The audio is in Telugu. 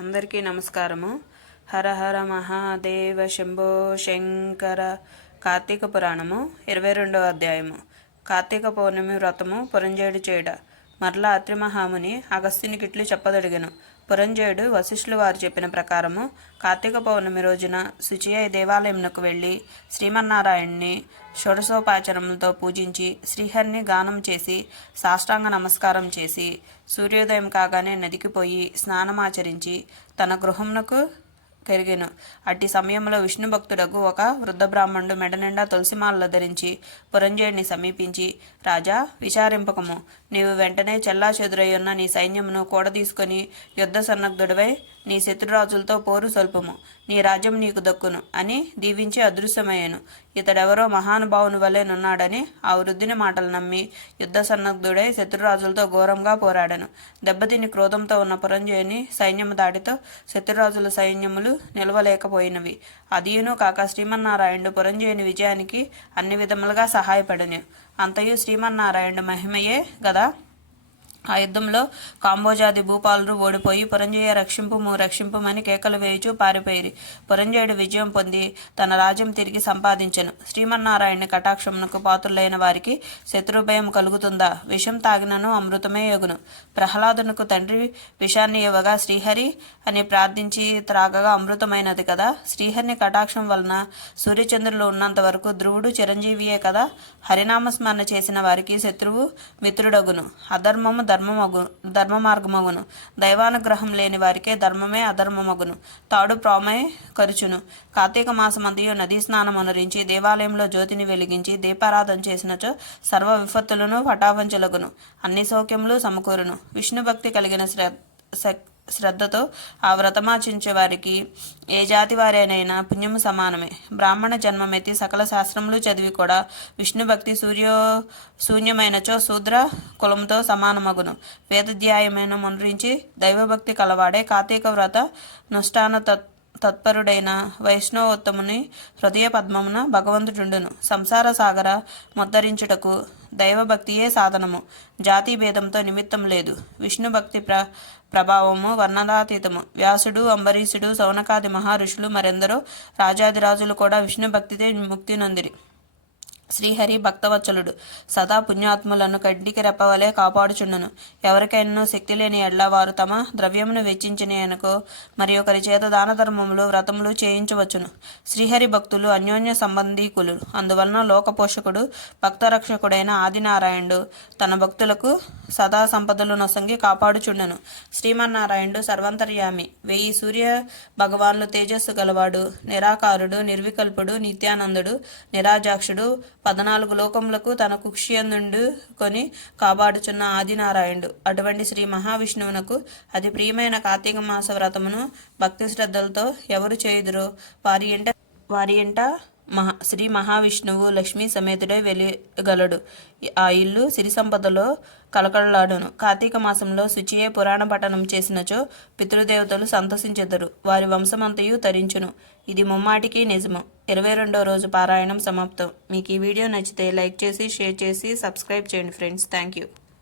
అందరికీ నమస్కారము. హర హర మహాదేవ శంభో శంకర కార్తీక పురాణము ఇరవై రెండవ అధ్యాయము. కార్తీక పౌర్ణమి వ్రతము పురంజేడు చేయడ మరలా అత్రిమహాముని అగస్త్యునికిట్లు చెప్పదడిగాను. పురంజేయుడు వశిష్ఠులు వారు చెప్పిన ప్రకారము కార్తీక పౌర్ణమి రోజున శుచియ దేవాలయంకు వెళ్ళి శ్రీమన్నారాయణ్ణి షోడశోపాచరములతో పూజించి శ్రీహరిని గానం చేసి సాష్టాంగ నమస్కారం చేసి సూర్యోదయం కాగానే నదికి పోయి స్నానమాచరించి తన గృహమునకు పెరిగెను. అట్టి సమయంలో విష్ణు భక్తుడకు ఒక వృద్ధ బ్రాహ్మణుడు మెడనిండా తులసిమాలలు ధరించి పురంజయుడిని సమీపించి రాజా విచారింపకము. నీవు వెంటనే చెల్లా చెదురయ్యున్న నీ సైన్యమును కూడ తీసుకొని యుద్ధ సన్నగ్ధుడివై నీ శత్రురాజులతో పోరు సొల్పము. నీ రాజ్యం నీకు దక్కును అని దీవించి అదృశ్యమయ్యాను. ఇతడెవరో మహానుభావుని వలె నున్నాడని ఆ వృద్ధుని మాటలు నమ్మి యుద్ధ సన్నద్ధుడై శత్రురాజులతో ఘోరంగా పోరాడాను. దెబ్బతిని క్రోధంతో ఉన్న పురంజయుని సైన్యము దాడితో శత్రురాజుల సైన్యములు నిలవలేకపోయినవి. అదియును కాక శ్రీమన్నారాయణుడు పురంజయుని విజయానికి అన్ని విధములుగా సహాయపడను. అంతయు శ్రీమన్నారాయణుడు మహిమయే గదా? ఆ యుద్ధంలో కాంబోజాది భూపాలురు ఓడిపోయి పురంజయ రక్షింపుము రక్షింపుమని కేకలు వేయుచూ పారిపోయిరి. పురంజయుడు విజయం పొంది తన రాజ్యం తిరిగి సంపాదించెను. శ్రీమన్నారాయణ కటాక్షమునకు పాత్రులైన వారికి శత్రుభయం కలుగుతుందా? విషం తాగినను అమృతమే యగును ప్రహ్లాదునకు తండ్రి విషాన్ని ఇవ్వగా శ్రీహరి అని ప్రార్థించి త్రాగగా అమృతమైనది కదా? శ్రీహరిని కటాక్షం వలన సూర్యచంద్రులు ఉన్నంత వరకు ధ్రువుడు చిరంజీవియే కదా? హరినామస్మరణ చేసిన వారికి శత్రువు మిత్రుడగును. అధర్మము ధర్మమగు ధర్మ మార్గమగును దైవానుగ్రహం లేని వారికే ధర్మమే అధర్మమగును. తాడు ప్రామై కరుచును. కార్తీక మాసమంతయు నదీ స్నానం అనురించి దేవాలయంలో జ్యోతిని వెలిగించి దీపారాధన చేసినచో సర్వ విపత్తులను పటాపంచలగును. అన్ని సౌఖ్యములు సమకూరును. విష్ణు భక్తి కలిగిన శ్ర శ్రద్ధతో ఆ వ్రతమాచించే వారికి ఏ జాతి వారైనైనా పుణ్యము సమానమే. బ్రాహ్మణ జన్మమెత్తి సకల శాస్త్రములు చదివి కూడా విష్ణు భక్తి సూర్యో శూన్యమైనచో శూద్ర కులంతో సమానమగును. వేదధ్యాయమైన మునరించి దైవభక్తి కలవాడే కార్తీక వ్రత నుష్ఠాన తత్వ తత్పరుడైన వైష్ణవోత్తముని హృదయ పద్మమున భగవంతుడుండును. సంసార సాగర ముద్దరించుటకు దైవభక్తియే సాధనము. జాతి భేదంతో నిమిత్తం లేదు. విష్ణు భక్తి ప్ర ప్రభావము వర్ణనాతీతము. వ్యాసుడు అంబరీషుడు సౌనకాది మహర్షులు మరెందరో రాజాదిరాజులు కూడా విష్ణు భక్తితే ముక్తి నొందిరి. శ్రీహరి భక్తవత్సలుడు. సదా పుణ్యాత్ములను కంటికి రెప్పవలే కాపాడుచుండును. ఎవరికైనా శక్తి లేని ఎడ్ల వారు తమ ద్రవ్యమును వెచ్చించినాయనుకో మరి ఒకరి చేత దాన ధర్మములు వ్రతములు చేయించవచ్చును. శ్రీహరి భక్తులు అన్యోన్య సంబంధీకులు. అందువలన లోకపోషకుడు భక్తరక్షకుడైన ఆదినారాయణుడు తన భక్తులకు సదా సంపదలు నొసంగి కాపాడుచుండెను. శ్రీమన్నారాయణుడు సర్వంతర్యామి. వెయ్యి సూర్య భగవాన్లు తేజస్సు గలవాడు నిరాకారుడు నిర్వికల్పుడు నిత్యానందుడు నిరాజాక్షుడు పద్నాలుగు లోకములకు తన కుక్షియందుండు కొని కాపాడుచున్న ఆదినారాయణుడు అటువంటి శ్రీ మహావిష్ణువునకు అతి ప్రియమైన కార్తీక మాస వ్రతమును భక్తి శ్రద్ధలతో ఎవరు చేయుదురో వారి ఇంట వారి ఇంట మహా శ్రీ మహావిష్ణువు లక్ష్మీ సమేతుడే వెలిగలడు. ఆ ఇల్లు సిరి సంపదలో కలకలలాడును కార్తీక మాసంలో శుచియే పురాణ పఠనం చేసినచో పితృదేవతలు సంతసించెదరు వారి వంశమంతయు తరించును. ఇది ముమ్మాటికి నిజము. ఇరవై రెండో రోజు పారాయణం సమాప్తం. మీకు ఈ వీడియో నచ్చితే లైక్ చేసి షేర్ చేసి సబ్స్క్రైబ్ చేయండి ఫ్రెండ్స్. Thank you